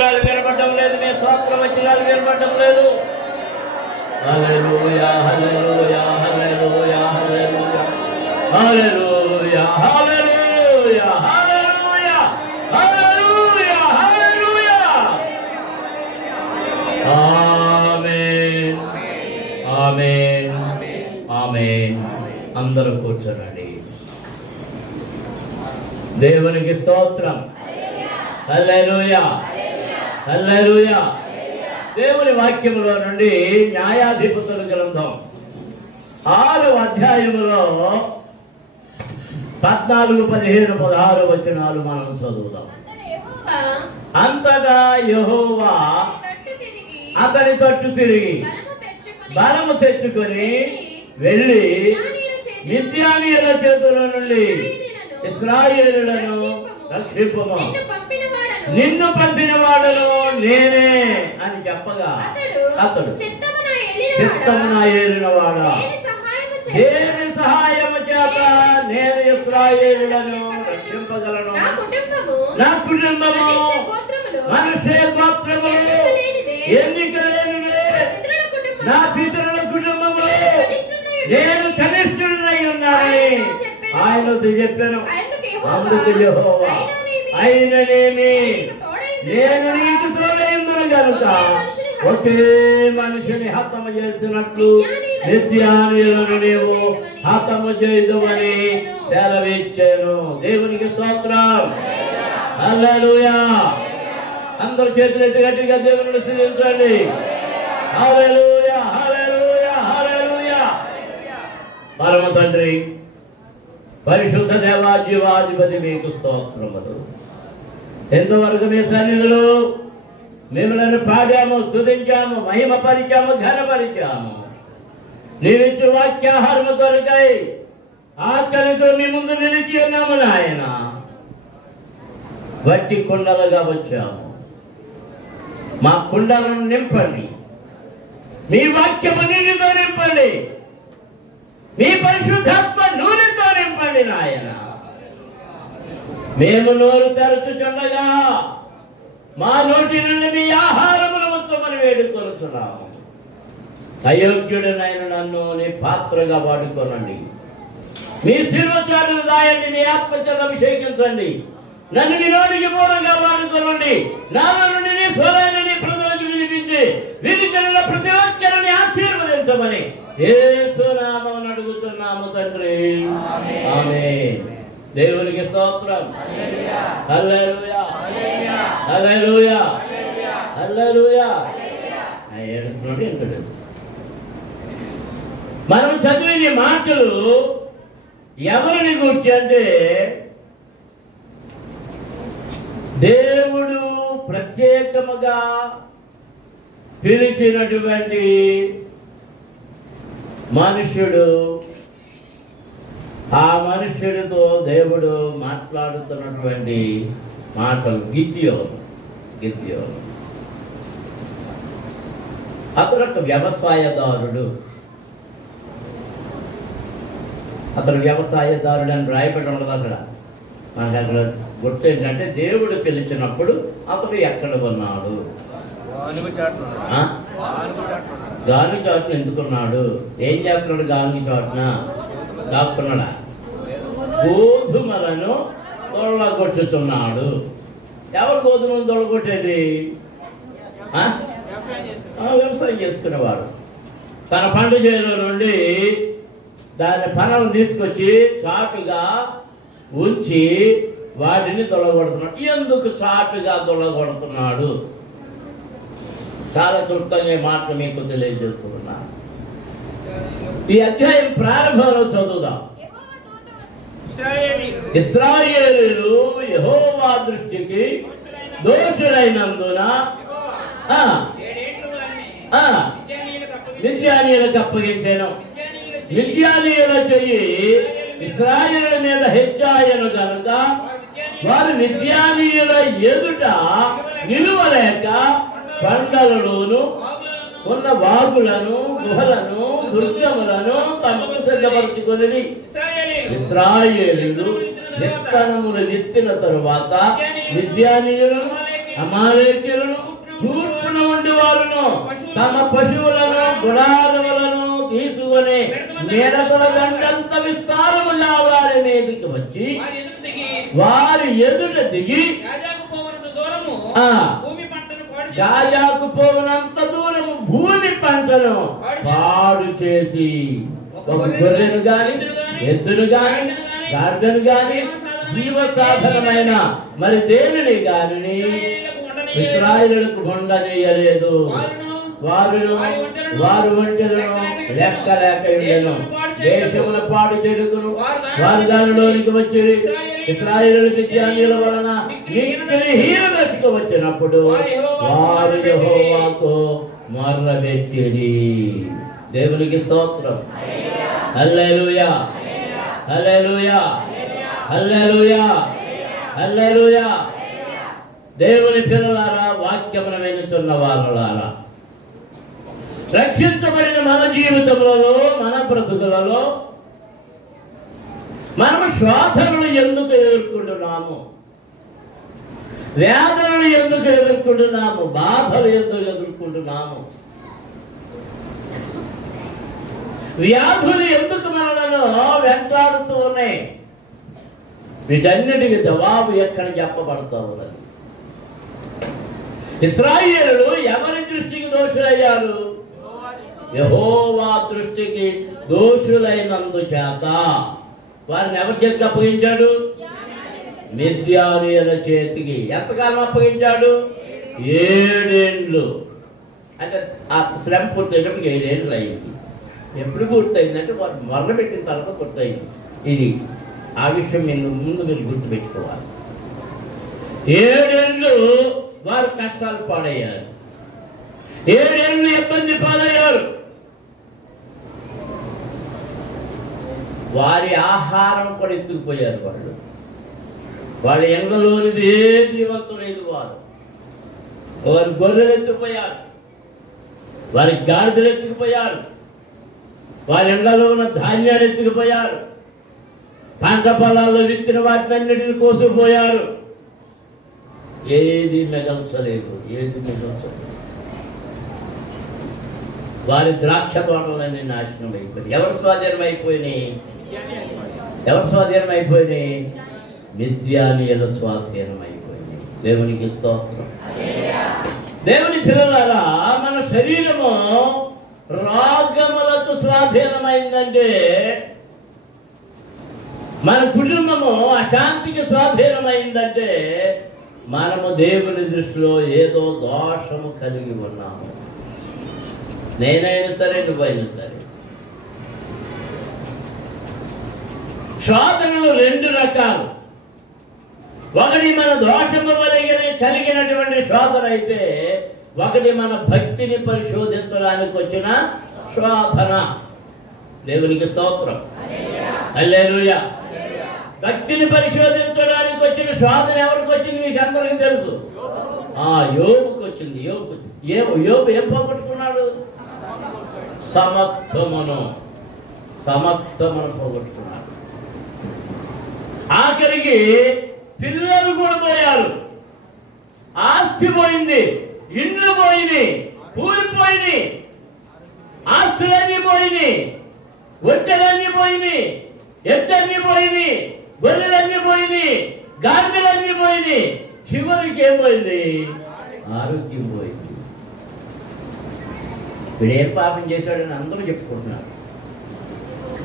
వినబడడం లేదు, మీ స్తోత్రం వచనాలు వినబడడం లేదు. హల్లెలూయా హల్లెలూయా హల్లెలూయా హల్లెలూయా హల్లెలూయా హల్లెలూయా హల్లెలూయా హల్లెలూయా హల్లెలూయా. ఆమేన్ ఆమేన్ ఆమేన్. అందరూ కూర్చోండి. దేవునికి స్తోత్రం. హల్లెలూయా హల్లెలూయా. దేవుని వాక్యములో నుండి న్యాయాధిపతుల గ్రంథం 6వ అధ్యాయములో 14, 15, 16 వచనాలు మనం చదువుదాం. అంతటా యెహోవా అతని తట్టు తిరిగి బలము తెచ్చుకొని వెళ్ళి మిద్యానీయుల చేతుల నుండి ఇశ్రాయేలులను రక్షింపుము, నిన్ను పంపిన వాడను నేనే అని చెప్పగా అతడు చిత్తమున ఏలినవాడా, దేని సహాయము చేత నేను ఇశ్రాయేలులను రక్షింపగలను? నా కుటుంబము మనుష్య గోత్రములు ఎన్నిక లేనిదే, నా పితరుల కుటుంబములు నేను కనిష్ఠుడై ఉన్నానని ఆయనతో చెప్పాను. అందుకు యెహోవా అయిననేమి నేను నీకు తోడైందును గనుక ఒకే మనిషిని హతము చేసినట్లు మిద్యానీయులను నీవు హతము చేయుదువని సెలవిచ్చాను. దేవునికి స్తోత్రం. హల్లెలూయా. అందరూ చేతులెత్తి గట్టిగా దేవుని స్తుతించండి. హల్లెలూయా హల్లెలూయా హల్లెలూయా. పరమ తండ్రి, పరిశుద్ధ దేవా, జీవాధిపతి మీకు స్తోత్రములు. ఎంతవరకు మీ సన్నిధిలో మిమ్మల్ని పాడాము, స్తుతించాము, మహిమపరిచాము, ఘనపరిచాము. నీవిచ్చు వాక్యాహారము కొరకై ఆకలితో మీ ముందు నిలిచి ఉన్నాము నాయన. వట్టి కుండలుగా వచ్చాము. మా కుండలను నింపండి, మీ వాక్యము నీటితో నింపండి, మీ పరిశుద్ధాత్మ నూనెతో నింపండి నాయన. మేము నోరు తెరచుచుండగా మా నోటి నుండి మీ ఆహారములు ముచ్చమని వేడుకొనుచున్నాము. అయోగ్యుడనైన నన్ను నీ పాత్రగా వాడుకోనండి. మీ శిల్వచారులు దాయండి, నీ ఆత్మచేత అభిషేకించండి. నన్ను నీ నోటికి పూర్వంగా వాడుకోనండి. నాలో నుండి నీ స్వరాన్ని నీ ప్రజలకు వినిపించి విధించిన ప్రతి ఒక్కరిని ఆశీర్వదించమని యేసు నామమున అడుగుతున్నాము తండ్రి. ఆమేన్. దేవునికి స్తోత్రం. హల్లెలూయా హల్లెలూయా హల్లెలూయా. మనం చదివిన మాటలు ఎవరిని గురించి అంటే, దేవుడు ప్రత్యేకముగా పిలిచినటువంటి మనుష్యుడు. ఆ మనుష్యుడితో దేవుడు మాట్లాడుతున్నటువంటి మాటలు గిద్యోను. అతడు ఒక వ్యవసాయదారుడు. అతడు వ్యవసాయదారుడు అని రాయబడి ఉండదు అక్కడ. మనకు అక్కడ గుర్తు ఏంటంటే, దేవుడు పిలిచినప్పుడు అతడు ఎక్కడ ఉన్నాడు? గాలి చాటున ఎందుకున్నాడు? ఏం చేస్తున్నాడు? గాలి చాటున దాక్కున్నాడా? గోధుమలను తొలగొట్టుతున్నాడు. ఎవరు గోధుమలు తొలగొట్టేది? వ్యవసాయం చేసుకునేవాడు. తన పంట చేలో నుండి దాని పనులు తీసుకొచ్చి చాటుగా ఉంచి వాటిని తొలగొడుతున్నాడు. ఎందుకు చాటుగా తొలగొడుతున్నాడు? చాలా క్లుప్తంగా మాట మీకు తెలియజేస్తున్నాను. ఈ అధ్యాయం ప్రారంభంలో చదువుదాం. ఇశ్రాయేలీయులు యెహోవా దృష్టికి దోషులైనందున మిద్యానీయులకు అప్పగించాను. మిద్యానీయుల చెయ్యి ఇశ్రాయేలుల మీద హెచ్చాయను కనుక వారు మిద్యానీయుల ఎదుట నిలువలేక కొండలలోను ఉన్న వాగులను, గుహలను, దుర్గములను తమకు సిద్ధపరచుకొని ఇశ్రాయేలీయులు విత్తనములు విత్తిన తరువాత మిద్యానీయులను అమాలేకీయులను తూర్పున ఉండి వారును తమ పశువులను గుడారములను తీసుకొని మిడతల దండంత విస్తారముగా వారి మీదకి వచ్చి వారి ఎదుట దిగి గాజాకు పోవునంత దూరము భూమి పంటను పాడు చేసి ఒక గొర్రెను గాని ఎద్దును గాని గాడిదను గాని జీవ సాధనమైన మరి దేనిని గాని ఇశ్రాయేలులకు ఉండనీయలేదు. వారు ఒంటెలను లెక్క లేక ఉండెను. దేశముల పాడు చెడుకును వారు దానిలోనికి వచ్చి ఇశ్రాయేలుకి ధ్యానుల వలన హీనదశకు వచ్చినప్పుడు వారు యెహోవాకు మొర్రపెట్టిరి. దేవునికి స్తోత్రం. హల్లెలూయా, హల్లెలూయా, హల్లెలూయా, హల్లెలూయా. దేవుని పిల్లలారా, వాక్యమును వినుచున్న వారులారా, రక్షించబడిన మన జీవితములలో మన బ్రతుకులలో మనము శోధనలు ఎందుకు ఎదుర్కొంటున్నాము? వేదనలు ఎందుకు ఎదుర్కొంటున్నాము? బాధలు ఎందుకు ఎదుర్కొంటున్నాము? వ్యాధులు ఎందుకు మనలను వెంటాడుతూ ఉన్నాయి? వీటన్నిటికి జవాబు ఎక్కడ చెప్పబడుతూ ఉన్నది? ఇశ్రాయేలులు ఎవరి దృష్టికి దోషులయ్యారు? యెహోవా దృష్టికి దోషులైనందు చేత వారిని ఎవరి చేతికి అప్పగించాడు? మిద్యానీయుల చేతికి. ఎంతకాలం అప్పగించాడు? 7 ఏళ్ళు. అంటే ఆ శ్రమ పూర్తయినప్పుడు 7 ఏళ్ళు అయింది. ఎప్పుడు పూర్తయిందంటే వారు మొదలుపెట్టిన తర్వాత పూర్తయింది. ఇది ఆ విషయం ముందు మీరు గుర్తుపెట్టుకోవాలి. 7 ఏళ్ళు వారు కష్టాలు పాడయ్యారు. 7 ఏళ్ళు ఇబ్బంది పాలయ్యారు. వారి ఆహారం కూడా ఎత్తుకుపోయారు. వాళ్ళ ఎండలోనిది ఏది ఇవ్వలేదు. వారి గొర్రెలు ఎత్తుకుపోయారు, వారి గాడిదలు ఎత్తుకుపోయారు, వారి ఎండలో ఉన్న ధాన్యాలు ఎత్తుకుపోయారు, పంట పొలాల్లో విత్తిన వాటినన్నిటిని కోసుకుపోయారు. ఏది మిగల్చలేదు, ఏది మిగల్చలేదు. వారి ద్రాక్ష తోటలన్నీ నాశనం అయిపోయింది. ఎవరు స్వాధీనం అయిపోయినాయి? ఎవరు స్వాధీనం అయిపోయినాయి? మిద్యానీయుల స్వాధీనం అయిపోయింది. దేవునికి స్తోత్రం. దేవుని పిల్లలారా, మన శరీరము రాగములకు స్వాధీనమైందంటే, మన కుటుంబము అశాంతికి స్వాధీనమైందంటే మనము దేవుని దృష్టిలో ఏదో దోషము కలిగి ఉన్నాము. నేనైనా సరే, నువ్వైనా సరే. శోధనలు 2 రకాలు. ఒకటి మన దోషము కలిగినటువంటి శోధన అయితే, ఒకటి మన భక్తిని పరిశోధించడానికి వచ్చిన శోధన. దేవునికి స్తోత్రం. హల్లెలూయా. భక్తిని పరిశోధించడానికి వచ్చిన శోధన ఎవరికి వచ్చింది? మీకు అందరికీ తెలుసు. యోబుకు వచ్చింది. యోబు ఏం పోగొట్టుకున్నాడు? సమస్తమును పోగొట్టుకున్నాడు. ఆఖరికి పిల్లలు కూడా పోయారు, ఆస్తి పోయింది, ఇండ్లు పోయింది, కూలిపోయింది, ఆస్తులన్నీ పోయింది, ఒంటెలన్నీ పోయింది, ఎద్దన్నీ పోయింది, గొర్రెలన్నీ పోయింది, గాడిదలన్నీ పోయింది. చివరికి ఏం పోయింది? ఆరోగ్యం పోయింది. వీడేం పాపం చేశాడని అందరూ చెప్పుకుంటున్నారు.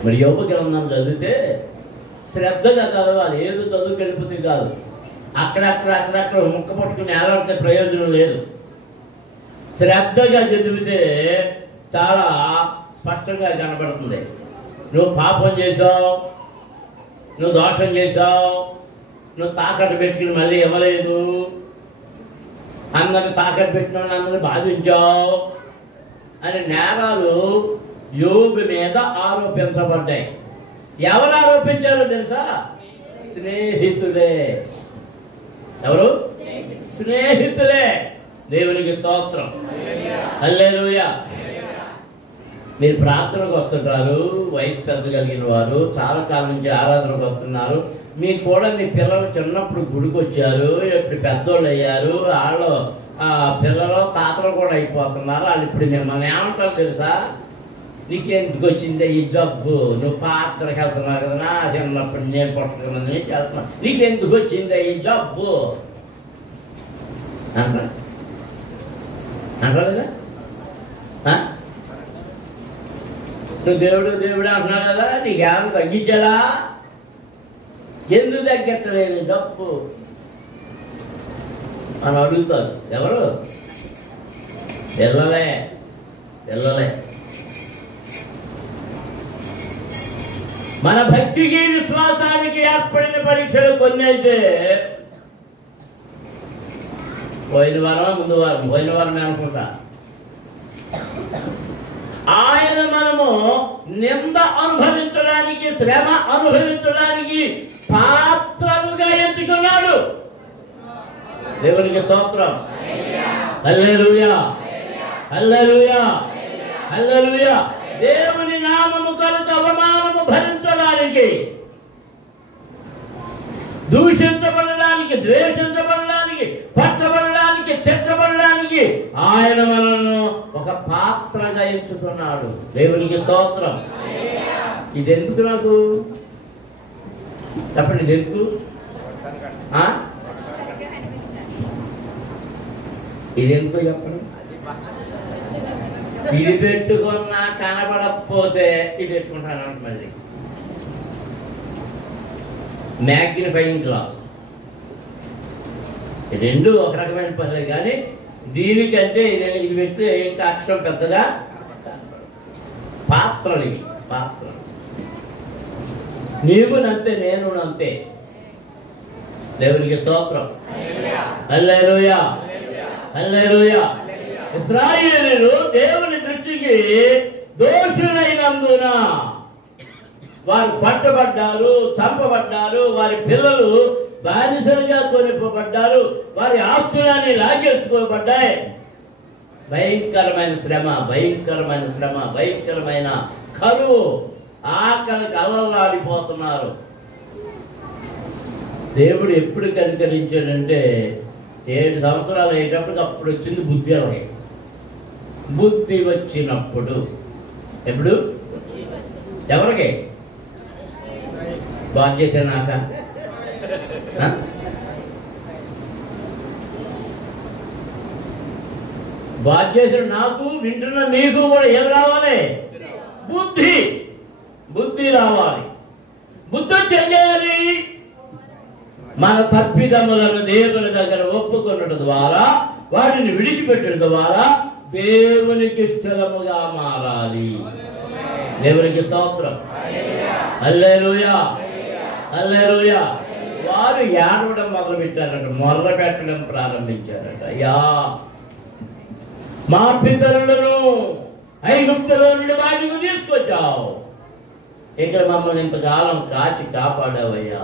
మరి యోబు గ్రంథం చదివితే శ్రద్ధగా చదవాలి. ఏదో చదువు గడిపోతే కాదు. అక్కడక్కడ ముక్క పట్టుకుని ఏలాడితే ప్రయోజనం లేదు. శ్రద్ధగా చదివితే చాలా స్పష్టంగా కనబడుతుంది. నువ్వు పాపం చేసావు, నువ్వు దోషం చేసావు, నువ్వు తాకట్టు పెట్టుకుని మళ్ళీ ఇవ్వలేదు, అందరిని తాకట్టు పెట్టిన అందరిని బాధించావు అని నేరాలు యోబు మీద ఆరోపించబడ్డాయి. ఎవరు ఆరోపించారో తెలుసా? స్నేహితులే. ఎవరు? స్నేహితులే. దేవునికి స్తోత్రం. హల్లెలూయా. మీరు ప్రార్థనకు వస్తుంటారు, వయసు పెద్ద కలిగిన వారు, చాలా కాలం నుంచి ఆరాధనకు వస్తున్నారు. మీకు కూడా మీ పిల్లలు చిన్నప్పుడు గుడికి వచ్చారు, ఇప్పుడు పెద్దోళ్ళు అయ్యారు, వాళ్ళు పిల్లలు తాతలు కూడా అయిపోతున్నారు. వాళ్ళు ఇప్పుడు మిమ్మల్ని ఏమంటారు తెలుసా? నీకెందుకు వచ్చిందే ఈ జబ్బు, నువ్వు పాత్రకి వెళ్తున్నావు కదా, చిన్నప్పుడు నేను పుట్టకుండా నేను చేస్తున్నా, నీకెందుకు వచ్చిందే ఈ జబ్బు అంటారు కదా. నువ్వు దేవుడు దేవుడు అంటున్నావు కదా, నీకేమైనా తగ్గించాలా? ఎందుకు తగ్గట్లేదు జబ్బు అని అడుగుతారు. ఎవరు? పిల్లలే. మన భక్తికి విశ్వాసానికి ఏర్పడిన పరీక్షలు కొన్ని అయితే పోయిన వారమే అనుకుంటా, ఆయన మనము నింద అనుభవించడానికి, శ్రమ అనుభవించడానికి పాత్రలుగా ఎంచుకున్నాడు. దేవునికి స్తోత్రం. హల్లెలూయా, హల్లెలూయా, హల్లెలూయా. దేవుని నామము కొరకు అవమానము భరించడానికి, దూషించబడడానికి, ద్వేషించబడడానికి, పట్టబడడానికి, తిట్టబడడానికి ఆయన మనల్ని ఒక పాత్రగా ఎంచుకున్నాడు. దేవునికి స్తోత్రం. ఇదెందుకు నాకు చెప్పండి, ఇదెందుకు? ఇదెందుకు చెప్పండి? ఇది పెట్టుకున్నా కనబడకపోతే ఇది పెట్టుకుంటాను. మళ్ళీ మ్యాగ్నిఫైయింగ్ గ్లాస్, రెండు ఒక రకమైన పనులే, కానీ దీనికంటే ఇది పెడితే ఇంకా అక్షరం పెద్దగా. పాత్రలు ఇవి, పాత్రలు. నీవు నంతే, నేను నంతే. దేవునికి స్తోత్రం. హల్లెలూయా, హల్లెలూయా. ఇశ్రాయేలీయులు దేవుని దృష్టికి దోషులైనందున వారు పట్టబడ్డారు, చంపబడ్డారు, వారి పిల్లలు బానిసలుగా కొనిపోబడ్డారు, వారి ఆస్తులన్నీ లాగేసుకోబడ్డాయి. భయంకరమైన శ్రమ, భయంకరమైన శ్రమ, భయంకరమైన కరువు, ఆకలికి అల్లల్లాడిపోతున్నారు. దేవుడు ఎప్పుడు కనికరించాడంటే 7 సంవత్సరాలు అయ్యేటప్పటికి అప్పుడు వచ్చింది బుద్ధి. అలాగే బుద్ధి వచ్చినప్పుడు, ఎప్పుడు? ఎవరికి? బాగా చేశానాక బాగా చేసిన నాకు, వింటున్న మీకు కూడా ఏం రావాలి? బుద్ధి. బుద్ధి రావాలి. బుద్ధి వచ్చి ఏం చేయాలి? మన తప్పిదములను దేవుని దగ్గర ఒప్పుకొనడం ద్వారా, వాటిని విడిచిపెట్టడం ద్వారా దేవునికి ఇష్టముగా మారాలి. దేవునికి స్తోత్రం. హల్లెలూయా, హల్లెలూయా. వారు ఏడవడం మొదలు పెట్టారట, మొదలు పెట్టడం ప్రారంభించారట. అయ్యా, మా పితరులను ఐగుప్తులో నుండి వాటికి తీసుకొచ్చావు, ఇక్కడ మమ్మల్ని ఇంతకాలం కాచి కాపాడావయ్యా.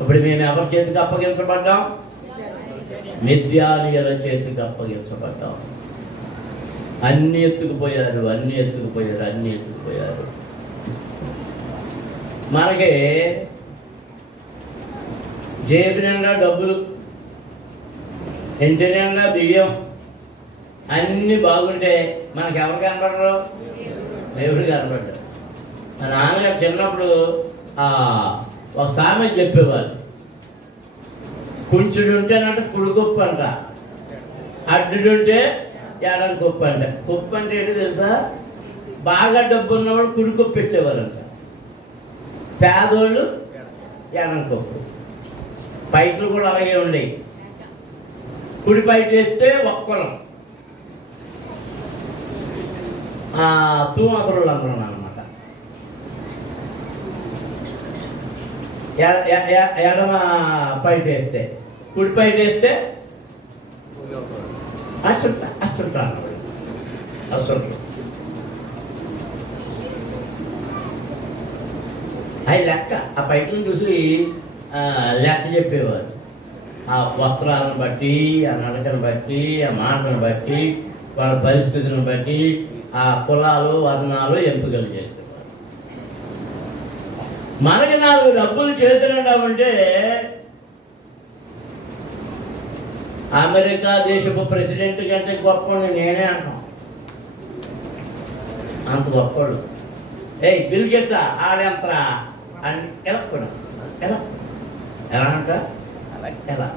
ఇప్పుడు మేము ఎవరి చేతికి అప్పగించబడ్డాం? మిద్యానీయుల చేతికి అప్పగించబడ్డాం. అన్ని ఎత్తుకుపోయారు, అన్ని ఎత్తుకుపోయారు, అన్ని ఎత్తుకుపోయారు. మనకి జేబు నిండా డబ్బులు, ఇంటి నిండా బియ్యం, అన్నీ బాగుంటే మనకి ఎవరు కనపడరు? దేవుడు కనపడ్డారు. మా నాన్నగారు చిన్నప్పుడు ఒక సామెత చెప్పేవారు. కుంచుడు ఉంటేనంటే కుడికొప్పు అంట, అడ్డుడుంటే ఎడం కొప్పు అంట. కొప్పు అంటే ఏంటి తెలుసా? బాగా డబ్బు ఉన్నవాడు కుడికొప్పు పెట్టేవారంట, పేదోళ్ళు ఎడం కొప్పు. పైట్లు కూడా అలాగే ఉండేవి. కుడి పైట వేస్తే ఒక్కరం తూమకులు అనుకున్నాను అనమాట. ఎడమ పైట వేస్తే, కుడి పైట వేస్తే అస్తుంటాను. అవి లెక్క. ఆ పైటలను చూసి లెక్క చెప్పేవారు. ఆ వస్త్రాలను బట్టి, ఆ నడకను బట్టి, ఆ మాటను బట్టి, వాళ్ళ పరిస్థితిని బట్టి ఆ కులాలు వర్ణాలు ఎంపికలు చేసేవారు. మనకి 4 డబ్బులు చేతులుండామంటే అమెరికా దేశపు ప్రెసిడెంట్ కంటే గొప్పవాడు నేనే అంటాం. అంత గొప్పవాడు. బిల్ గేట్సా ఆడెంతరా అని ఎలా కూడా ఎలా అంట అలా ఎలా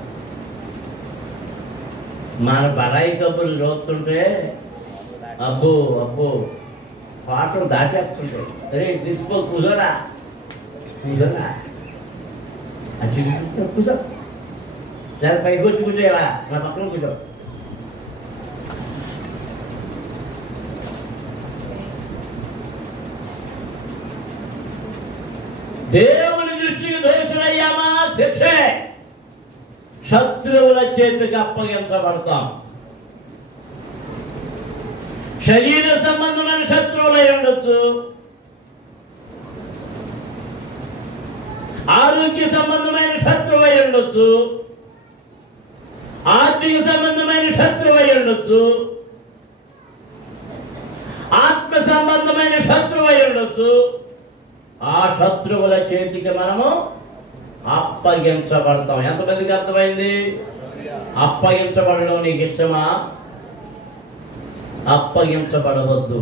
మన బడాయి కబుర్లు చూస్తుంటే అబ్బో పాటలు దాటేస్తుంటే అరే తీసుకో కూర్చోరా అది కూర్చో దాని పైకి వచ్చి కూర్చోలా నా పక్కన కూర్చో. దేవుని దృష్టికి దోషులయ్యామా శిక్షే. శత్రువుల చేతికి అప్పగించబడతాం. శరీర సంబంధమైన శత్రువులై ఉండొచ్చు, ఆరోగ్య సంబంధమైన శత్రువై ఉండొచ్చు, ఆర్థిక సంబంధమైన శత్రువై ఉండొచ్చు, ఆత్మ సంబంధమైన శత్రువై ఉండొచ్చు. ఆ శత్రువుల చేతికి మనము అప్పగించబడతాం. ఎంతమందికి అర్థమైంది? అప్పగించబడడం నీకు ఇష్టమా? అప్పగించబడవద్దు.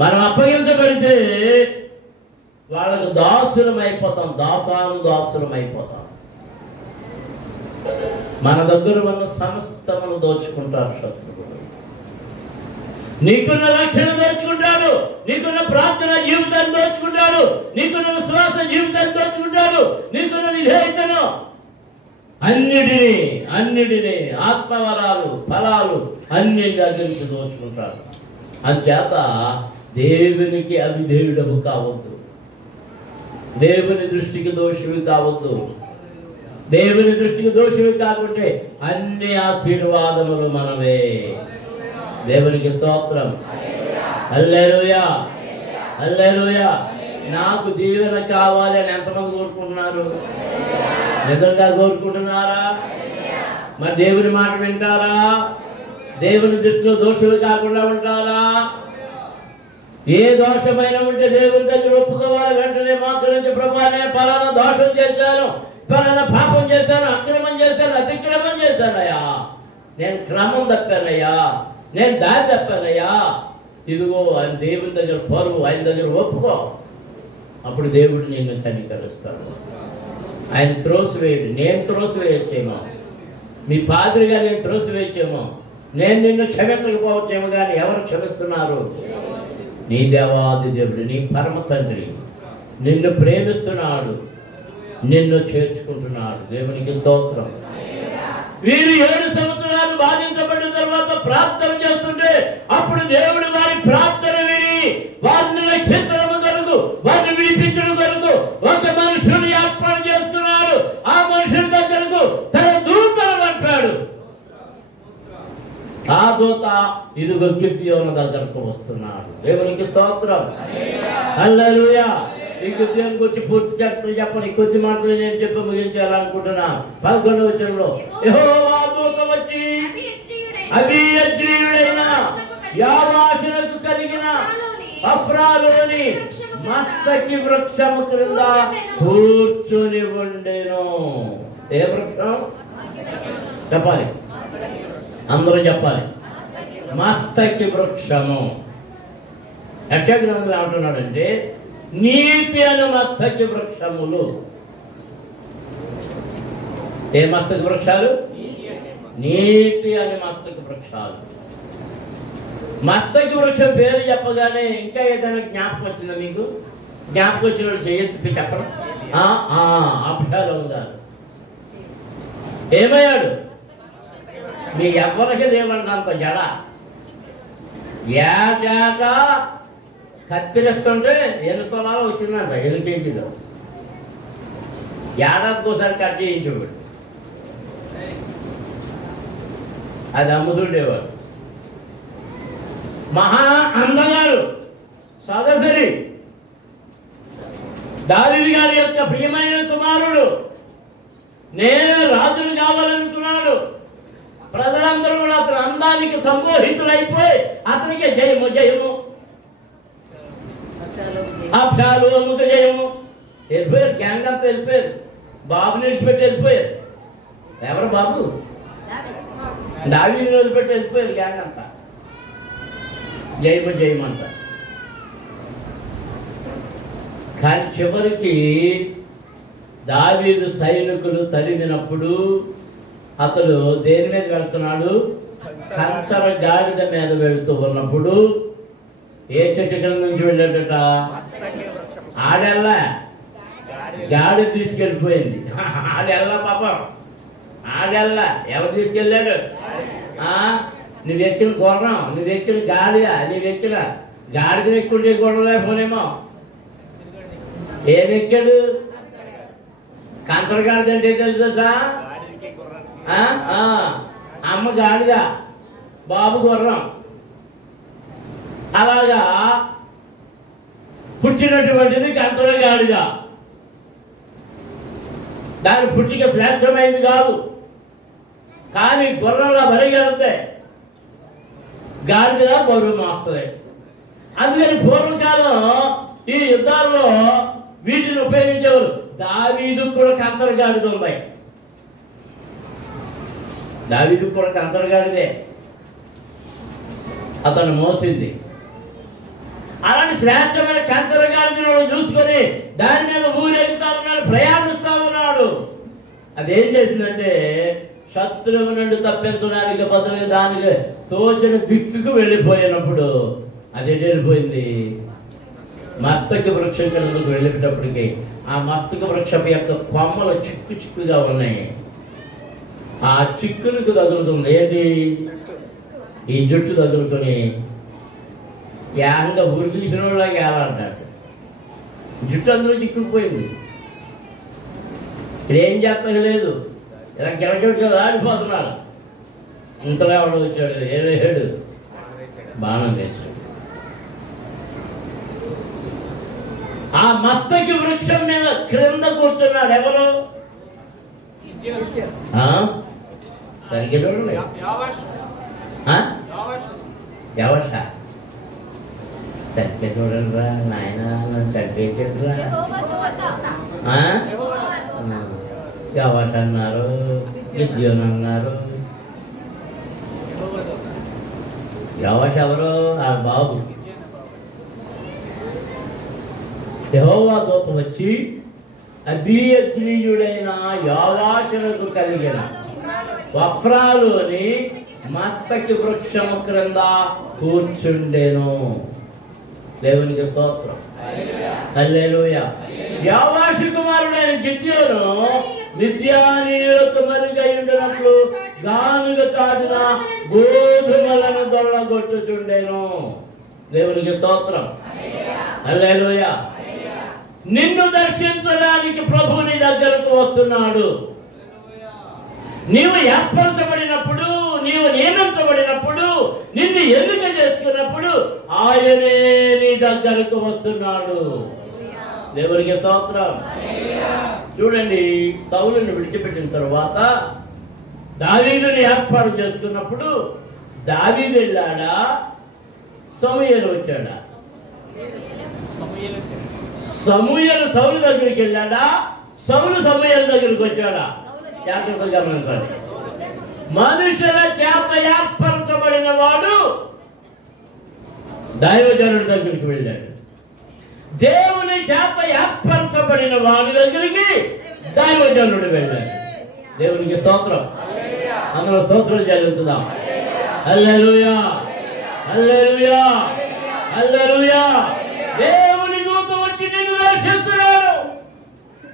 మనం అప్పగించబడితే వాళ్ళకు దాసులం అయిపోతాం. దాసులం అయిపోతాం. మన దగ్గర ఉన్న సమస్తమును దోచుకుంటారు శత్రువులు. నీకున్న రక్షణ దోచుకుంటాడు, నీకున్న ప్రార్థన జీవితాన్ని దోచుకుంటాడు, నీకున్న విశ్వాస జీవితాన్ని దోచుకుంటాడు, నీకున్న విధేయతను అన్నిటినీ ఆత్మవరాలు ఫలాలు అన్ని దగ్గర నుంచి దోచుకుంటాడు. అంచేత దేవునికి అవిధేయుడవు కావద్దు. దేవుని దృష్టికి దోషివి కావద్దు. దేవుని దృష్టికి దోషివి కాకుంటే అన్ని ఆశీర్వాదములు మనవే. దేవునికి స్తోత్రం. హల్లెలూయా. నాకు దీవెన కావాలి అని ఎంతమంది కోరుకుంటున్నారు? నిజంగా కోరుకుంటున్నారా? మరి దేవుని మాట వింటారా? దేవుని దృష్టిలో దోషులు కాకుండా ఉంటారా? ఏ దోషమైనా ఉంటే దేవుని దగ్గర ఒప్పుకోవాలి. వెంటనే మోకరించి ప్రభువా నేను పలానా దోషం చేశాను, పలానా పాపం చేశాను, అక్రమం చేశాను, అతిక్రమం చేశానయ్యా, నేను క్రమం తప్పానయ్యా, నేను దారి తప్పానయ్యా, ఇదిగో ఆయన దేవుని దగ్గర పరువు, ఆయన దగ్గర ఒప్పుకో. అప్పుడు దేవుడు నిన్ను కనికరిస్తాడు. ఆయన త్రోసివేయడు. నేను త్రోసివేయచ్చేమో, మీ పాదిరిగా నేను త్రోసివేయచ్చేమో, నేను నిన్ను క్షమించకపోవచ్చేమో, కానీ ఎవరు క్షమిస్తున్నారు? నీ దేవాది దేవుడు, నీ పరమ తండ్రి నిన్ను ప్రేమిస్తున్నాడు, నిన్ను చేర్చుకుంటున్నాడు. దేవునికి స్తోత్రం. వీరు 7 సంవత్సరాలు బాధించబడిన తర్వాత ప్రార్థన చేస్తుంటే అప్పుడు దేవుడు వారి ప్రార్థన విని వారిని రక్షించడం కొరకు, వారిని విడిపించడం కొరకు ఒక మనుషుని ఏర్పాటు చేస్తున్నాడు. ఆ మనుషుని దగ్గరకు తన దూతను పంపాడు. ఆ దూత ఇదిగో గిద్యోను దగ్గరకు వస్తున్నాడు. దేవునికి స్తోత్రం. హల్లెలూయా. ఈ గిద్యోను గురించి పూర్తి చరిత్ర చెప్పని కొద్ది మాటలు నేను చెప్పి ముగించాలనుకుంటున్నా. 11వ వచనంలో యెహోవా దూత వచ్చి అబీయజ్రీయుడైన యావాషునకు కలిగిన అఫ్రాలోని మస్తకి వృక్షము క్రింద కూర్చుని ఉండెను. ఏ వృక్షం చెప్పాలి? అందరూ చెప్పాలి. మస్తకి వృక్షము. యెషయా ఏమంటున్నాడంటే నీతి అను మస్తకి వృక్షములు. ఏ మస్తకి వృక్షాలు? నీతి అని మస్తకి వృక్షాలు. మస్తకి వృక్షం పేరు చెప్పగానే ఇంకా ఏదైనా జ్ఞాపకం వచ్చిందా మీకు? జ్ఞాపకం వచ్చిన వాళ్ళు చేయొచ్చు చెప్పడం. అబ్షాలోము గారు ఏమయ్యాడు? మీ ఎవరికి దేవన్నంత జడ ఏటా కత్తిరిస్తుంటే 8 తులాలు వచ్చిందంట. LKGలో ఏడాదికోసారి కట్ చేయించేవాడు. అది అమ్ముతుండేవాడు. మహా అందగాడు, సదసరి, దావీదు గారి యొక్క ప్రియమైన కుమారుడు, నేనే రాజును కావాలనుకున్నాడు. ప్రజలందరూ కూడా అతని అందానికి సంమోహితులైపోయి అతనికి జయము జయము అబ్షాలోముకు జయము. వెళ్ళిపోయారు, గ్యాంగ్ అంతా వెళ్ళిపోయారు, బాబుని విడిచిపెట్టి వెళ్ళిపోయారు. ఎవరు బాబు? దావీదుని వదిలిపెట్టి వెళ్ళిపోయారు గ్యాంగ్ అంతా. జయము జయమంట. కానీ చివరికి దావీదు సైనికులు తరిమినప్పుడు అతడు దేని మీద వెళ్తున్నాడు? కంచర గాడిద మీద వెళ్తూ ఉన్నప్పుడు ఏ చెట్టు కింద నుంచి వెళ్ళాడట? ఆడెల్లా గాడిద తీసుకెళ్ళిపోయింది. ఆడెల్లా పాపం, ఆడెల్లా. ఎవరు తీసుకెళ్ళాడు? నువ్వు ఎక్కిన గుర్రం, నువ్వు ఎక్కిన గాడిద, నువ్వు ఎక్కిన గాడిద ఎక్కుంటే గుర్రం లేకపోనేమో. ఏమెక్కాడు? కంచర గాడిద అంటే తెలుసా? అమ్మ గాడిద, బాబు గుర్రం. అలాగా పుట్టినటువంటిది కంచర గాడిద. దాని పుట్టిక శ్రేష్టమైంది కాదు, కానీ గుర్రంలా బరిగెళ్తాయి, గాడిదలా బరువు మోస్తాయి. అందుకని పూర్వకాలం ఈ యుద్ధాల్లో వీటిని ఉపయోగించేవారు. దావీదు కూడా కంచర గాడిద ఉన్నాయి. దావీదు కూడా కంచర గాడిదే అతను మోసింది. అలాంటి శ్రేష్టమైన కంచర గాడిదను చూసుకొని దాని మీద ఊరేగుతా ఉన్నాడు, ప్రయాణిస్తా ఉన్నాడు. అదేం చేసిందంటే శత్రువు నుండి తప్పించడానికి బదులుగా దానికి తోచిన దిక్కుకు వెళ్ళిపోయినప్పుడు అది వెళ్ళిపోయింది మస్తక వృక్షం కిందకు వెళ్ళేటప్పటికి ఆ మస్తక వృక్షం యొక్క కొమ్మలు చిక్కు చిక్కుగా ఉన్నాయి. ఆ చిక్కులకు తగులుతుంది ఏంటి? ఈ జుట్టు తగులుకొని ఏకంగా ఊరి తీసిన వాళ్ళకి ఏలాంటాడు. జుట్టు అందులో చిక్కుకుపోయింది. ఏం చెప్పలేదు, ఇలా గిరగిరగా ఆడిపోతున్నాడు. ఇంతలో ఎవడు వచ్చాడు? ఏడు బాణం వేసాడు. ఆ మస్తకి వృక్షం మీద క్రింద కూర్చున్నాడు. ఎవరు? సరిగ్గా చూడండి. యవష. సరిగ్గా చూడండి రా నాయన, చంపేసాడురా. యవష అన్నారు, విద్యోన్ అన్నారు. యవష ఎవరు? ఆ బాబు. యెహోవా దూత వచ్చి అబీయజ్రీయుడైన యోవాషునకు కలిగిన వఫ్రాలోని మస్తకి వృక్షము క్రింద కూర్చుండెను. దేవునికి స్తోత్రం. హల్లెలూయా. యోవాషు కుమారుడైన గిద్యోను మిద్యానీయులకు మరుగై ఉండినప్పుడు గానుగ తాటిన గోధుమలను దొల్లగొట్టుచుండెను. దేవునికి స్తోత్రం. హల్లెలూయా. నిన్ను దర్శించడానికి ప్రభువు నీ దగ్గరకు వస్తున్నాడు. నీవు ఏర్పరచబడినప్పుడు, నీవు నియమించబడినప్పుడు, నిన్ను ఎన్నిక చేసుకున్నప్పుడు ఆయనే నీ దగ్గరకు వస్తున్నాడు. దేవునికి స్తోత్రం. చూడండి, సౌలుని విడిచిపెట్టిన తర్వాత దావీదుని ఏర్పాటు చేసుకున్నప్పుడు దావీదు వెళ్ళాడా? సమూయేలు వచ్చాడా? సమూయేలు సౌలు దగ్గరికి వెళ్ళాడా? సౌలు సమూయేలు దగ్గరికి వచ్చాడా? జాగ్రత్తగా గమనించాలి. మనుషుల చేత ఏర్పరచబడిన వాడు దైవజనుడి దగ్గరికి వెళ్ళాడు. దేవుని చేత ఏర్పరచబడిన వాడి దగ్గరికి దైవజనుడు వెళ్ళాడు. దేవునికి స్తోత్రం. అందులో స్తోత్రం చెల్లించుదాం. హల్లెలూయా, హల్లెలూయా, హల్లెలూయా. దేవుని దూత వచ్చి నిన్ను దర్శిస్తున్నాడు,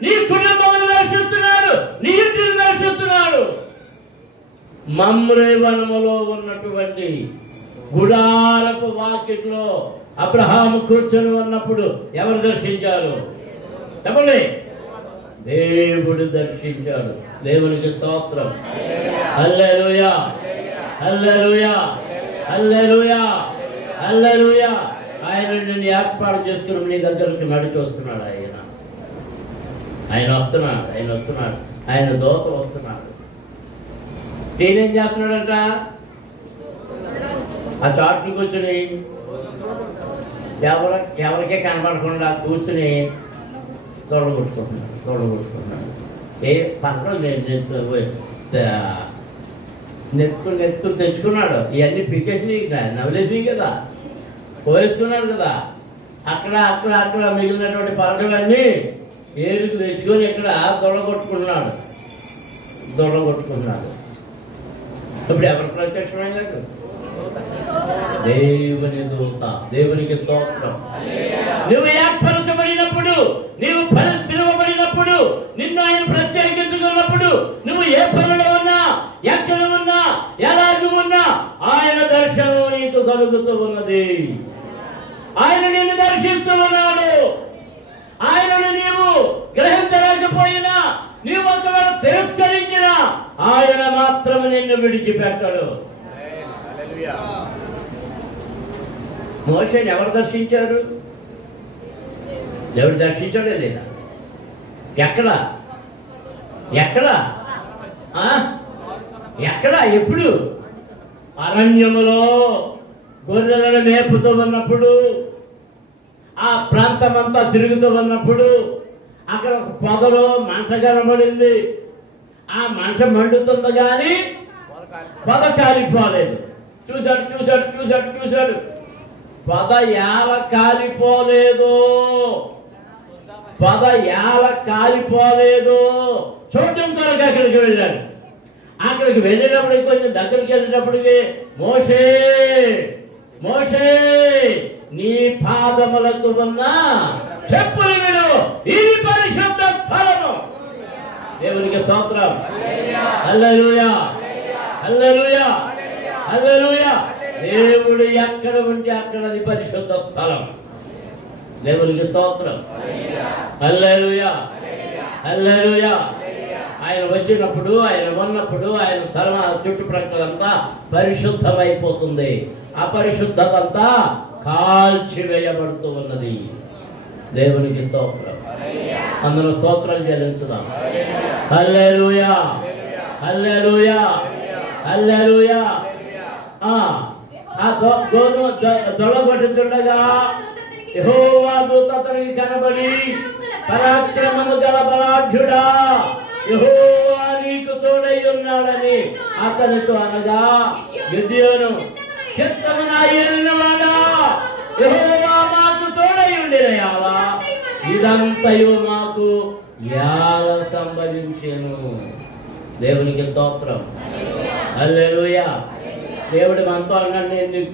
నీ కుటుంబమును దర్శిస్తున్నాడు, నీ ఇంటిని దర్శిస్తున్నాడు. మమ్రే వనములో ఉన్నటువంటి గుడారపు వాకిట్లో అబ్రహాము కూర్చొని ఉన్నప్పుడు ఎవరు దర్శించారు? చెప్పండి. దేవుడు దర్శించాడు. దేవునికి స్తోత్రం. హల్లెలూయా, హల్లెలూయా, హల్లెలూయా, హల్లెలూయా. ఆయన నిన్ను ఏర్పాటు చేసుకుని నీ దగ్గరికి నడిచి వస్తున్నాడు. ఆయన వస్తున్నాడు, ఆయన వస్తున్నాడు, ఆయన దూత వస్తున్నాడు. నేనేం చేస్తున్నాడంట? ఆ చాటుకు కూర్చొని ఎవరికే కనపడకుండా కూర్చుని తోడగొట్టుకుంటున్నాడు. ఏ పక్కన నెత్తుకు తెచ్చుకున్నాడు. ఇవన్నీ పికేసి నవలేసి కదా, కోవేసుకున్నాడు కదా. అక్కడ మిగిలినటువంటి పరకలన్నీ ఏరుకు తెచ్చుకొని ఇక్కడ దొడగొట్టుకున్నాడు. ఇప్పుడు ఎవరు ప్రత్యక్షమైనట్టు? దేవుని దూత. దేవునికి స్తోత్రం. నువ్వు ఏర్పరచబడినప్పుడు, నీవు పిలువబడినప్పుడు, నిన్ను ఆయన ప్రత్యేకించుకున్నప్పుడు, నువ్వు ఏ పనులు ఉన్నా, ఎక్కడ ఉన్నా, ఎలాగ ఉన్నా ఆయన దర్శనం నీకు కలుగుతూ ఉన్నది. ఆయన నిన్ను దర్శిస్తూ ఉన్నాడు. ఆయనను నీవు గ్రహించలేకపోయినా, నీవు ఒకవేళ తిరస్కరించినా ఆయన మాత్రమే నిన్ను విడిచిపెట్టడు. మోషేని ఎవరు దర్శించారు? ఎవరు దర్శించాడే లేదా? ఎక్కడ ఎప్పుడు? అరణ్యములో గొర్రెలను మేపుతూ ఉన్నప్పుడు, ఆ ప్రాంతమంతా తిరుగుతూ ఉన్నప్పుడు అక్కడ ఒక పొదలో మంట కనబడింది. ఆ మంట మండుతుంది కానీ పొద కాలిపోలేదు. చూశాడు. పొద ఎలా కాలిపోలేదు. చూడటం కొరకు అక్కడికి వెళ్ళాడు. అక్కడికి వెళ్ళినప్పటికి కొంచెం దగ్గరికి వెళ్ళినప్పటికీ, మోషే నీ పాదములకు ఉన్న చెప్పులు విను, ఇది పరిశుద్ధ స్థలము. దేవునికి స్తోత్రం. హల్లెలూయా. దేవుడు ఎక్కడ ఉంటే అక్కడ అది పరిశుద్ధ స్థలం. దేవునికి స్తోత్రం. హల్లెలూయా. ఆయన వచ్చినప్పుడు, ఆయన ఉన్నప్పుడు ఆయన స్థలం చుట్టుప్రక్కలంతా పరిశుద్ధమైపోతుంది. అపరిశుద్ధత అంతా కాల్చివేయబడుతూ ఉన్నది. దేవునికి స్తోత్రం. అందులో స్తోత్రం చెల్లించుదాం. హల్లెలూయా. దొడగొట్టుతుండగా యెహోవా దూత అతనికి కనబడి, పరాక్రమము గల బలాఢ్యుడా, యెహోవా నీకు తోడై ఉన్నాడని అతనితో అనగా, గిద్యోను చిత్తము నా యేలినవాడా, యెహోవా మాకు తోడై ఉండినయావా, ఇదంతయు మాకు ఎలా సంభవించెను. దేవునికి స్తోత్రం. హల్లెలూయా. దేవుడు మనతో అన్నాడు, నేను నీకు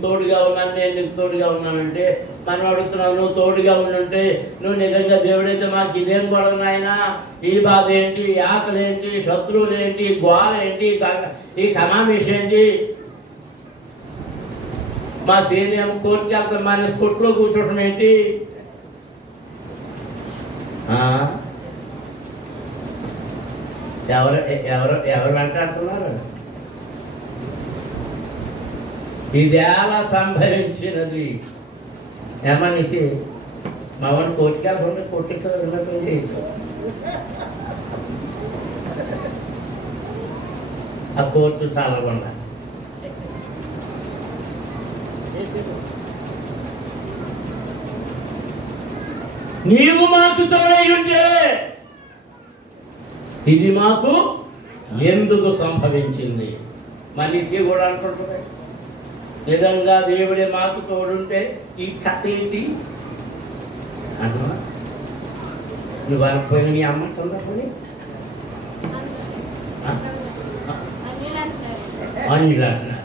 తోడుగా ఉన్నానంటే మనం అడుగుతున్నావు, నువ్వు తోడుగా ఉండుంటే, నువ్వు నిజంగా దేవుడైతే మాకు ఇదేం గొడవ నాయనా, ఈ బాధ ఏంటి, ఈ ఆకలి ఏంటి, శత్రువులు ఏంటి, ఈ గోల ఏంటి, ఈ కమామిష్ ఏంటి, మా సీనియం కోర్టుకి వెళ్తాం, మన కొట్లో కూర్చోవడం ఏంటి? ఎవరు మాట్లాడుతున్నారు? ఇదేలా సంభవించినది ఏమనేసి మా వాడిని కోర్టుకెళ్ళకుండా కొట్టుకోండి. ఆ కోర్టు చాలకుండా నీవు మాకు తోడై ఉంటే ఇది మాకు ఎందుకు సంభవించింది? మనిషి కూడా అనుకుంటున్నాయి, నిజంగా దేవుడే మాకు తోడుంటే ఈ కథ ఏంటి అంటున్నా. నువ్వు అనకపోయినా నీ అమ్మ ఉన్నప్పుడు అన్నిలు అంటున్నారు.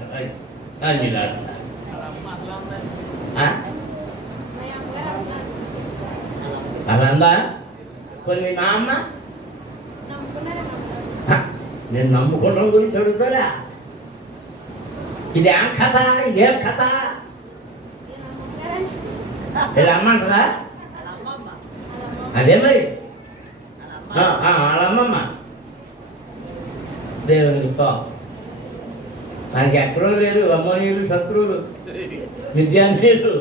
అలా అందా? కొన్ని మా అమ్మ నేను నమ్ముకోవడం గురించి అడుగుతారా? ఇదేం కథ, ఇదేం కథ? ఇది అమ్మంటారా? అదే మరి వాళ్ళమ్మమ్మ. దేవునికి మనకి ఎక్కడో లేరు అమ్మనీయులు, శత్రువులు, విద్యానీయులు.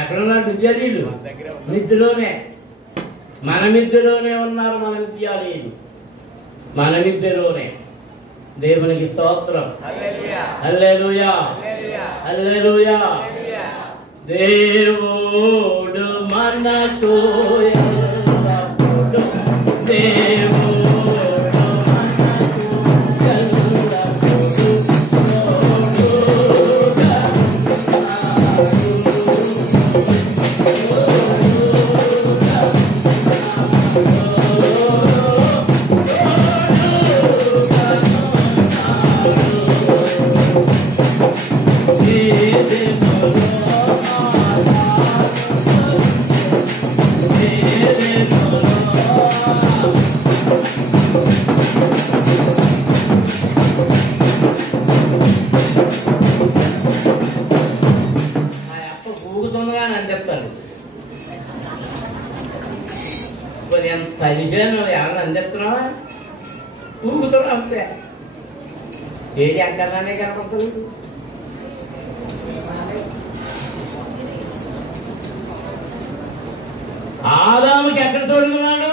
ఎక్కడున్నారు విద్యానీయులు? మిద్దులోనే, మన మిద్దులోనే ఉన్నారు మన విద్యానీయులు, మన మిద్దులోనే. దేవునికి స్తోత్రం. హల్లెలూయా. దేవుడు తోడు మనకు ఎల్లప్పుడూ దేవుడు మనకు ఎల్లప్పుడూ తోడుగా పరిచయం ఏమన్నా అందిస్తున్నావా ఊగుతాడు అంతే ఏది అంటానే కనపడుతుంది ఆదాముకి ఎక్కడ తోడుకున్నాడు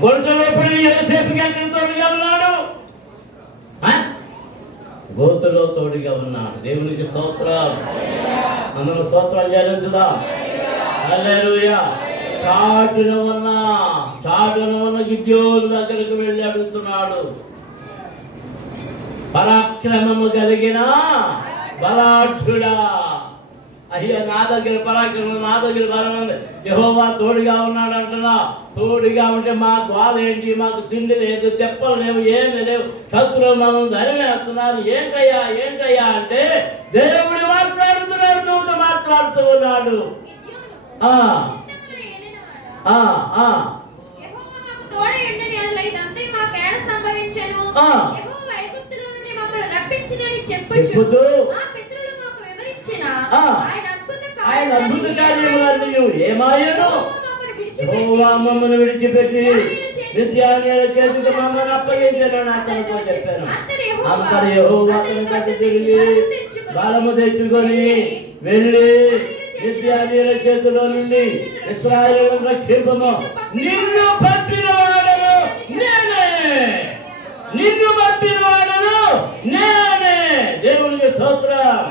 గొంతులో పడి యోసేపుకి ఎక్కడ తోడుగా ఉన్నాడు గోతులో తోడుగా ఉన్నాడు దేవునికి స్తోత్రాలు అందరూ స్తోత్రాలు చెల్లించుదా హల్లెలూయా చాటున ఉన్న గిద్యోను దగ్గరకు వెళ్ళి అడుగుతున్నాడు పరాక్రమము కలిగిన బలాఢ్యుడా అయ్యా నా దగ్గర పరాక్రమం నా దగ్గర బలం ఉంది యెహోవా తోడుగా ఉన్నాడు అంటున్నా తోడుగా ఉంటే మా గోల ఏంటి మాకు తిండి లేదు తెప్పలు లేవు ఏమీ లేవు శత్రువులు మనం ధరివేస్తున్నారు ఏంటయ్యా అంటే దేవుడు మాట్లాడుతున్నాడు దూత మాట్లాడుతూ ఉన్నాడు ఆయన అద్భుత కార్యములన్నీ ఏమాయను మమ్మల్ని విడిచిపెట్టి నిత్యాన్ని చేతికి మమ్మల్ని అప్పగించాను అతనితో చెప్పాను అంతటి యెహోవా కట్టి తిరిగి బలము తెచ్చుకొని వెళ్ళి ఇశ్రాయేలు చేతిలో నుండి ఇశ్రాయేలును రక్షింపము నిన్ను పంపిన వాడను నేనే దేవునికి స్తోత్రం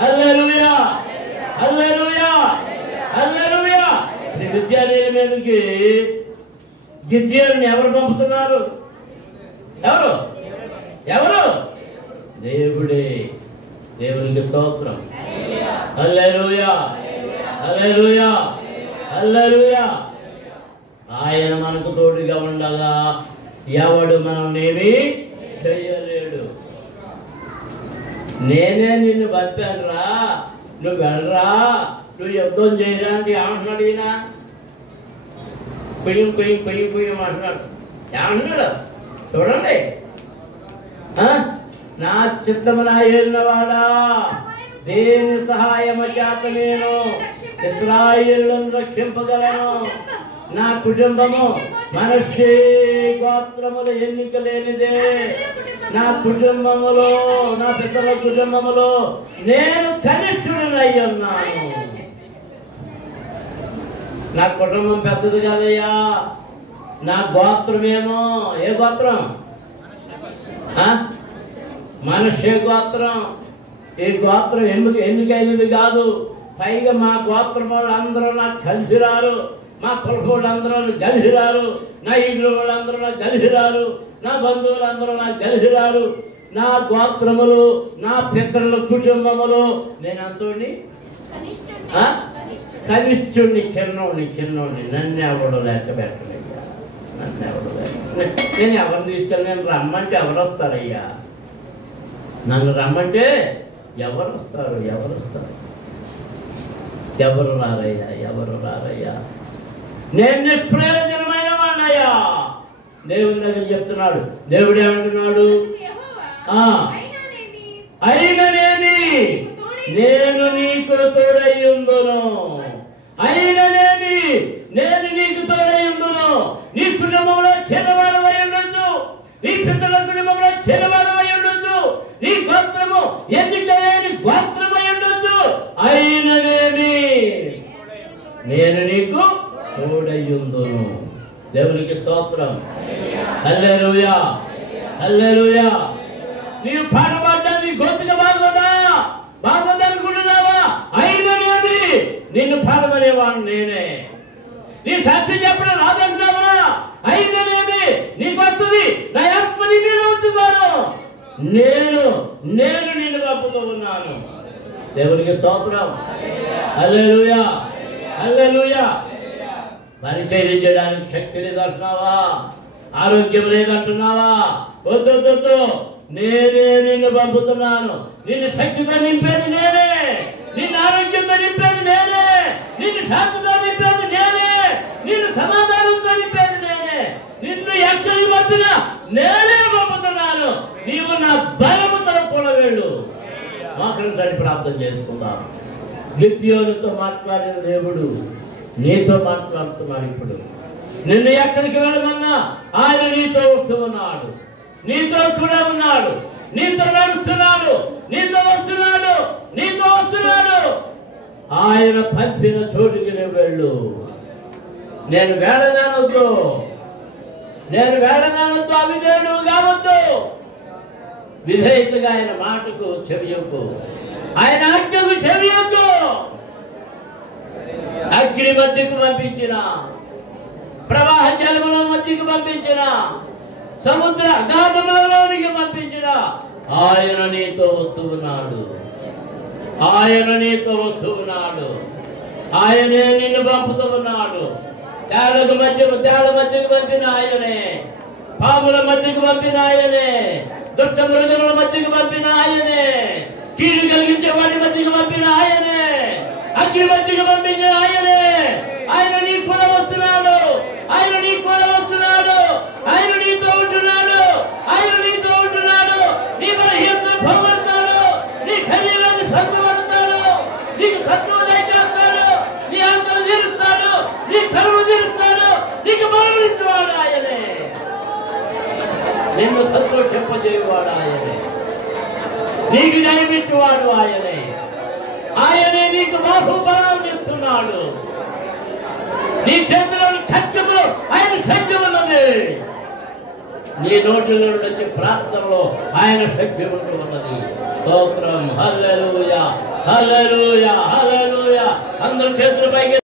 హల్లెలూయా హల్లెలూయా హల్లెలూయా ఇశ్రాయేలు మీదకి గిద్యోనుని ఎవరు పంపుతున్నారు ఎవరు దేవుడే దేవునికి స్తోత్రం హల్లెలూయా హల్లెలూయా హల్లెలూయా ఆయన మనకు తోడుగా ఉండగా ఎవడు మనల్నేమి చెయ్యలేడు నేనే నిన్ను పంపాను రా నువ్వు వెళ్ళరా నువ్వు యుద్ధం చేయడానికి ఏమంటున్నాడు ఈయన పొయ్యి అంటున్నాడు ఏమంటున్నాడు చూడండి నా చిత్తమున ఏలినవాడా దేని సహాయము చేత నేను ఇశ్రాయేలును రక్షింపగలను నా కుటుంబము మనష్షే గోత్రములు ఎన్నిక లేనిదే నా కుటుంబములో నా పితరుల కుటుంబములో నేను కనిష్ఠుడినై ఉన్నాను నా కుటుంబం పెద్దది కాదయ్యా నా గోత్రమేమో ఏ గోత్రం మనష్షే గోత్రం ఈ గోత్రం ఎన్నికైనది కాదు పైగా మా గోత్రం వాళ్ళందరూ నాకు కలిసి రారు మా కులపోళ్ళందరూ కలిసి రారు నా ఇంట్లో వాళ్ళందరూ నాకు కలిసి రారు నా బంధువులందరూ నాకు కలిసి రారు నా గోత్రములు నా పితరుల కుటుంబములు నేను అంతోని కనిష్ఠుడిని చిన్నోడిని నన్ను ఎవడు లెక్క పెట్టలేయ్యా నేను ఎవరిని తీసుకెళ్ళి నేను రమ్మంటే ఎవరు వస్తారయ్యా నన్ను రమ్మంటే ఎవరు వస్తారు ఎవరు రారయ్యా నేను నిష్ప్రయోజనమైన వాడినయ్యా దేవుని దగ్గర చెప్తున్నాడు దేవుడు ఏమంటున్నాడు అయిననేమి నేను నీకు తోడయ్యుందును అయిననేమి నేను నీకు తోడయ్యుందును నీ కుటుంబంలో చిన్నవాడవై ఉండొచ్చు నీ పిల్లల కుటుంబంలో చిన్నవాడవై ఉండొచ్చు నీ గోత్రము ఎన్నికలేని గోత్రమై ఉండొచ్చు అయిననేమి నేను నీకు తోడయ్యుందును దేవునికి స్తోత్రం హల్లెలూయా హల్లెలూయా నీవు పాటపడ్డా నీ గొంతుగా బాగుందా అనుకుంటున్నావా అయిననేమి నిన్ను పాడమనేవాడు నేనే. నీ సాక్షి చెప్పడం రాదంటావా? అయితేనేమి నీకు వస్తుంది, నా ఆత్మ నీ మీద ఉంచుతాను. నేను నిన్ను పంపుతూ ఉన్నాను. దేవునికి స్తోత్రం. హల్లెలూయా, హల్లెలూయా. పరిచర్య చేయడానికి శక్తి లేదంటున్నావా? ఆరోగ్యం లేదంటున్నావా? వద్దు, నేనే నిన్ను పంపుతున్నాను. నిన్ను శక్తితో నింపేది నేనే, నిన్ను ఆరోగ్యంతో నింపేది నేనే, నిన్ను శాంతితో నింపేది నేనే, నిన్ను సమాధానంతో నింపేది నేనే. నిన్ను ఎక్కడికి పంపినా నేనే పంపుతున్నాను. నీవు నా బలముతో కూడా వెళ్ళు. మోకరించండి, ప్రార్థన చేసుకుందాం. గిద్యోనుతో మాట్లాడిన దేవుడు నీతో మాట్లాడుతున్నాడు. ఇప్పుడు నిన్ను ఎక్కడికి వెళ్ళమన్నా ఆయన నీతో వస్తూ ఉన్నాడు, నీతో కూడా ఉన్నాడు, నీతో నడుస్తున్నాడు, నీతో వస్తున్నాడు. ఆయన పంపిన చోటుకి నువ్వు వెళ్ళు. నేను వేళనానొద్దు, అవిధేయుడు కావద్దు. విధేయతగా ఆయన మాటకు చెవియొద్దు, ఆయన ఆజ్ఞకు చెవియొద్దు. అగ్ని మధ్యకు పంపించిన, ప్రవాహ జలముల మధ్యకు పంపించిన, సముద్ర అగాధములలోనికి పంపించిన ఆయన నీతో వస్తూ ఉన్నాడు. ఆయనే నిన్ను పంపుతూ ఉన్నాడు. తేళ్ల మధ్యకు పంపిన ఆయనే, పాముల మధ్యకు పంపిన ఆయనే, దుష్ట మృగముల మధ్యకు పంపిన ఆయనే, కీడు కలిగించే వాడి మధ్యకు పంపిన ఆయనే, అగ్ని మధ్యకు పంపించిన ఆయనే. ఆయన నీ కూడా వస్తున్నాడు, ఆయన నీతో ఉంటున్నాడు. నీ బలహీనతను పోగొడతాడు, నీ శరీరాన్ని సత్తుపడతాడు, నీకు సత్తువు దయచేస్తాడు, నీ ఆత్మను తీరుస్తాడు, నీ కరువు తీరుస్తాడు, నీకు బలం ఇచ్చేవాడు ఆయనే, నిన్ను సంతోషింపజేయవాడు ఆయనే, నీకు జయమిచ్చేవాడు ఆయనే నీకు బాహుబలాన్ని ఇస్తున్నాడు. నీ చేతిలోని ఖడ్గములో ఆయన శక్తి ఉన్నది. నీ నోటిలో నుంచి ప్రార్థనలో ఆయన శక్తి ఉన్నది. స్తోత్రం. హల్లెలూయా, హల్లెలూయా, హల్లెలూయా. అందరూ చేతుల పైకి